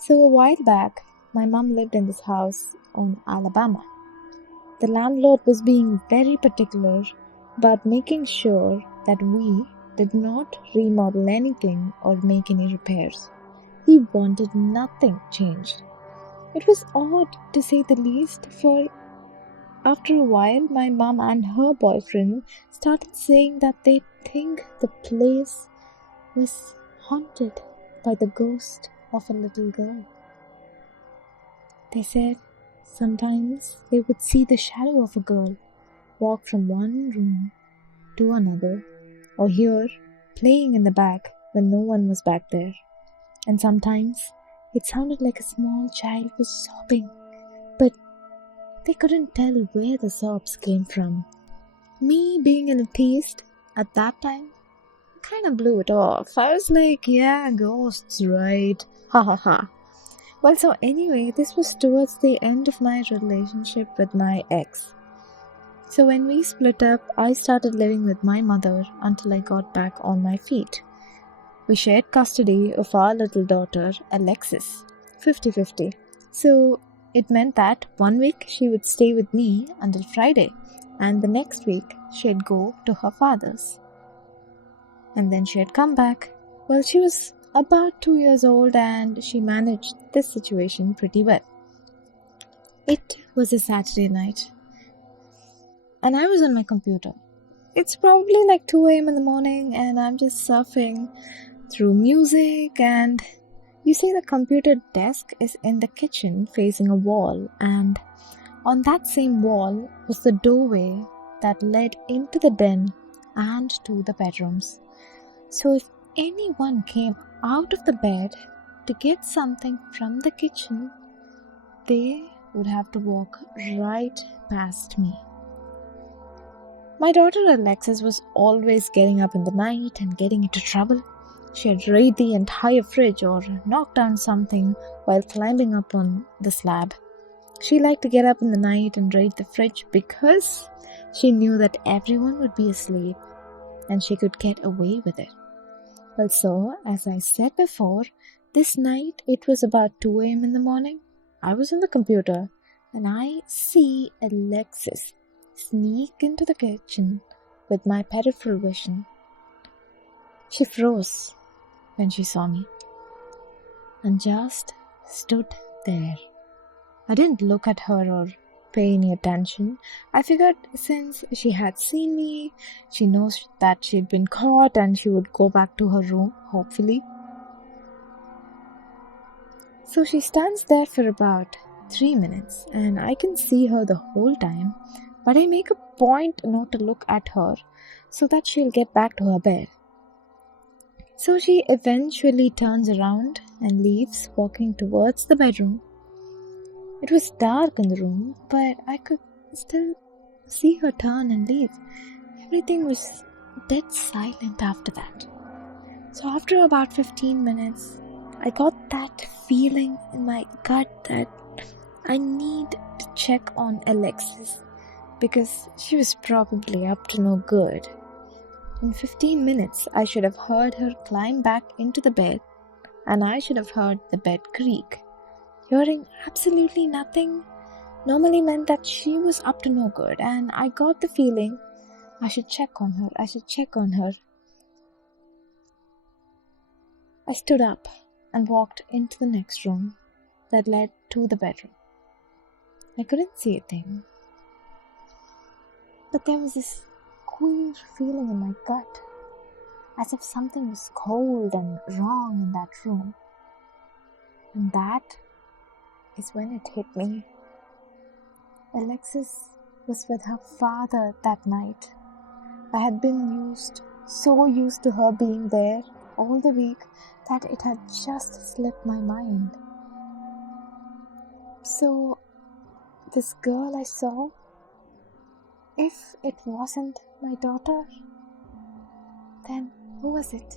So a while back, my mum lived in this house on Alabama. The landlord was being very particular about making sure that we did not remodel anything or make any repairs. He wanted nothing changed. It was odd to say the least, for after a while, my mum and her boyfriend started saying that they think the place was haunted by the ghost of a little girl. They said sometimes they would see the shadow of a girl walk from one room to another, or hear playing in the back when no one was back there. And sometimes it sounded like a small child was sobbing, but they couldn't tell where the sobs came from. Me being an atheist at that time kind of blew it off. I was like, yeah, ghosts, right? Ha ha ha. Well, so anyway, this was towards the end of my relationship with my ex. So when we split up, I started living with my mother until I got back on my feet. We shared custody of our little daughter, Alexis, 50-50. So it meant that one week she would stay with me until Friday, and the next week she'd go to her father's. And then she'd come back. Well, she was about 2 years old and she managed this situation pretty well. It was a Saturday night, and I was on my computer. It's probably like 2 a.m. in the morning, and I'm just surfing through music, and you see the computer desk is in the kitchen facing a wall, and on that same wall was the doorway that led into the den and to the bedrooms. So if anyone came out of the bed to get something from the kitchen, they would have to walk right past me. My daughter Alexis was always getting up in the night and getting into trouble. She'd raid the entire fridge or knock down something while climbing up on the slab. She liked to get up in the night and raid the fridge because she knew that everyone would be asleep and she could get away with it. Well, so, as I said before, this night it was about 2 a.m. in the morning. I was on the computer and I see Alexis sneak into the kitchen with my peripheral vision. She froze when she saw me and just stood there. I didn't look at her or pay any attention. I figured since she had seen me, she knows that she'd been caught and she would go back to her room, hopefully. So she stands there for about 3 minutes and I can see her the whole time, but I make a point not to look at her so that she'll get back to her bed. So she eventually turns around and leaves, walking towards the bedroom. It was dark in the room, but I could still see her turn and leave. Everything was dead silent after that. So after about 15 minutes, I got that feeling in my gut that I need to check on Alexis because she was probably up to no good. In 15 minutes, I should have heard her climb back into the bed and I should have heard the bed creak. Hearing absolutely nothing normally meant that she was up to no good, and I got the feeling I should check on her. I stood up and walked into the next room that led to the bedroom. I couldn't see a thing, but there was this queer feeling in my gut, as if something was cold and wrong in that room. And that is when it hit me. Alexis was with her father that night. I had been so used to her being there all the week that it had just slipped my mind. So, this girl I saw, if it wasn't my daughter, then who was it?